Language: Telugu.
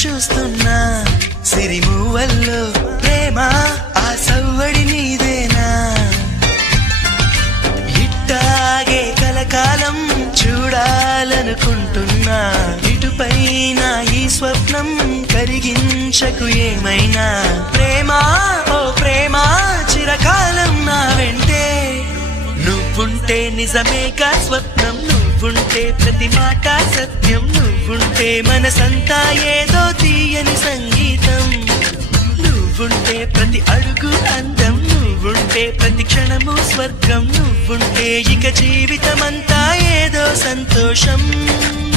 చూస్తున్నా సిరిమూవల్లో ప్రేమ ఆ సవ్వడి నీదేనా ఇట్టాగే కలకాలం చూడాలనుకుంటున్నా ఇటుపైన ఈ స్వప్నం కరిగించకు ఏమైనా ప్రేమ ఓ ప్రేమ చిరకాలం నా వెంటే నువ్వుంటే నిజమేగా స్వప్నం నువ్వుంటే ప్రతి మాట సత్యం నువ్వుంటే మనసంతా ఏదో తీయని సంగీతం నువ్వుంటే ప్రతి అడుగు అందం నువ్వుంటే ప్రతి క్షణము స్వర్గం నువ్వుంటే ఇక జీవితమంతా ఏదో సంతోషం